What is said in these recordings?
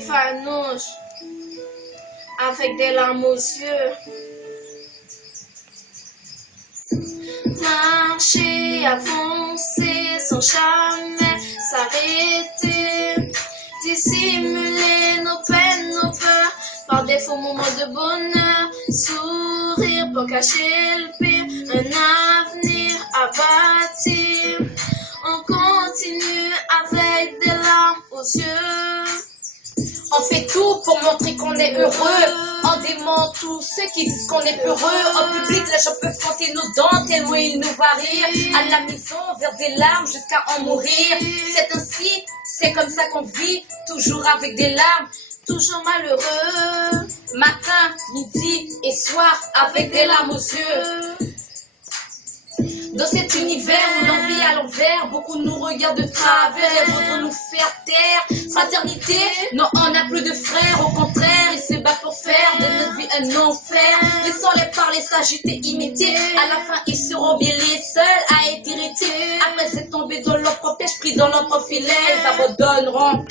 Fanouche, avec des larmes aux yeux. Marcher, avancer sans jamais s'arrêter. Dissimuler nos peines, nos peurs, par des faux moments de bonheur. Sourire pour cacher le pire, un avenir à bâtir. On continue avec des larmes aux yeux. On fait tout pour montrer qu'on est heureux. On dément tous ceux qui disent qu'on est peureux. En public, les gens peuvent compter nos dents tellement ils nous voient rire. À la maison, vers des larmes jusqu'à en mourir. C'est ainsi, c'est comme ça qu'on vit, toujours avec des larmes, toujours malheureux. Matin, midi et soir, avec des larmes aux yeux. Dans cet univers où l'envie à l'envers, beaucoup nous regardent de travers et voudraient nous faire taire. Fraternité, non, on n'a plus de frères, au contraire, ils se battent pour faire de notre vie un enfer. Laissons-les parler, s'agiter, imiter, à la fin ils seront bien les seuls à être irrités. Après c'est tombé dans leur propre piège, pris dans leur propre filet, ils abandonneront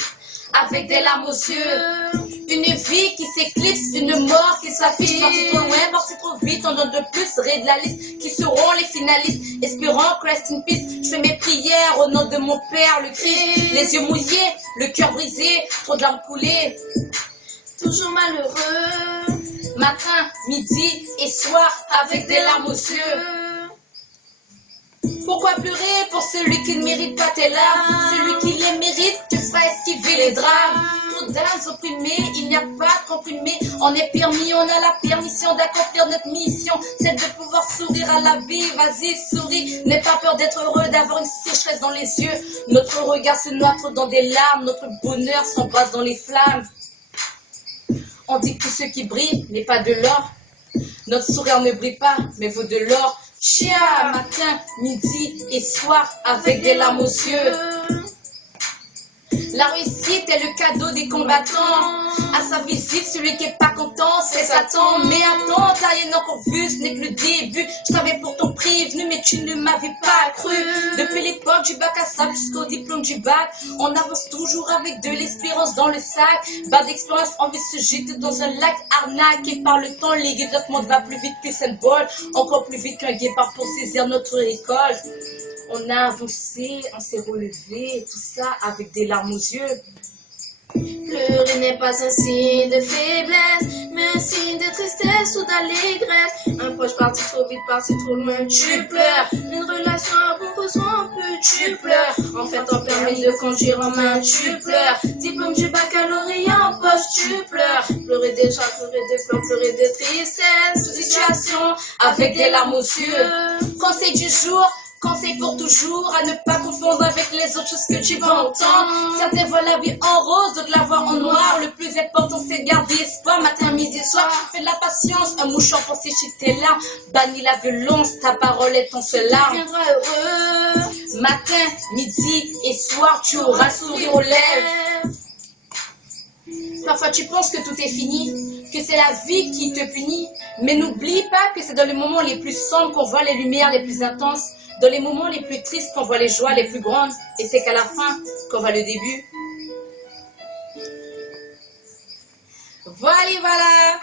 avec des larmes aux yeux. Une vie qui s'éclipse, une mort qui s'affiche, parti trop loin, parti trop vite, on donne de plus, raid de la liste, qui seront les finalistes, espérant que rest in peace. Je fais mes prières au nom de mon Père, le Christ, les yeux mouillés, le cœur brisé, trop de larmes coulées, toujours malheureux. Matin, midi et soir, avec des larmes aux yeux. Pourquoi pleurer pour celui qui ne mérite pas tes larmes? Celui qui les mérite te fera esquiver les drames. Trop d'âmes opprimées, il n'y a pas de comprimé. On est permis, on a la permission d'accomplir notre mission. Celle de pouvoir sourire à la vie. Vas-y, souris, n'aie pas peur d'être heureux, d'avoir une sécheresse dans les yeux. Notre regard se noie dans des larmes, notre bonheur s'embrasse dans les flammes. On dit que tout ce qui brille n'est pas de l'or. Notre sourire ne brille pas, mais vaut de l'or. Chia, matin, midi et soir, avec des larmes aux yeux. La réussite est le cadeau des combattants. À sa visite, celui qui est pas content, c'est Satan. Mais attends, t'as rien encore vu, ce n'est que le début. Je t'avais pourtant prévenu, mais tu ne m'avais pas cru. Depuis l'époque du bac à sable jusqu'au diplôme du bac, on avance toujours avec de l'espérance dans le sac. Bas d'expérience, envie de se jeter dans un lac arnaqué par le temps. Les guides, notre monde va plus vite que cette bol, encore plus vite qu'un guépard pour saisir notre récolte. On a avancé, on s'est relevé, tout ça avec des larmes aux yeux. Pleurer n'est pas un signe de faiblesse, mais un signe de tristesse ou d'allégresse. Un proche parti trop vite, parti trop loin, tu pleures. Une relation amoureuse rompue, tu pleures. En fait, ton permis de conduire en main, tu pleures. Diplôme du baccalauréat en poche, tu pleures. Pleurer des joies, pleurer des pleurs, pleurer de tristesse. Toute situation avec des larmes aux yeux. Conseil du jour. Conseil pour toujours, à ne pas confondre avec les autres choses que tu vas entendre. Certains voient la vie en rose, d'autres la voient en noir. Le plus important c'est garder espoir, matin, midi, soir. Fais de la patience, un mouchoir pour sécher tes larmes. Bannis la violence, ta parole est ton seul arme. Tu deviendras heureux. Matin, midi et soir, tu auras le sourire aux lèvres. Parfois tu penses que tout est fini, que c'est la vie qui te punit. Mais n'oublie pas que c'est dans les moments les plus sombres qu'on voit les lumières les plus intenses. Dans les moments les plus tristes qu'on voit les joies les plus grandes. Et c'est qu'à la fin qu'on voit le début. Voilà.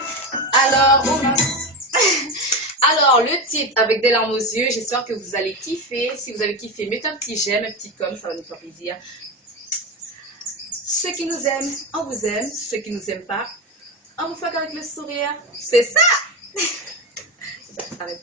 Alors, le titre avec des larmes aux yeux, j'espère que vous allez kiffer. Si vous avez kiffé, mettez un petit j'aime, un petit com, ça va nous faire plaisir. Ceux qui nous aiment, on vous aime. Ceux qui nous aiment pas, on vous fait avec le sourire. C'est ça. Arrête.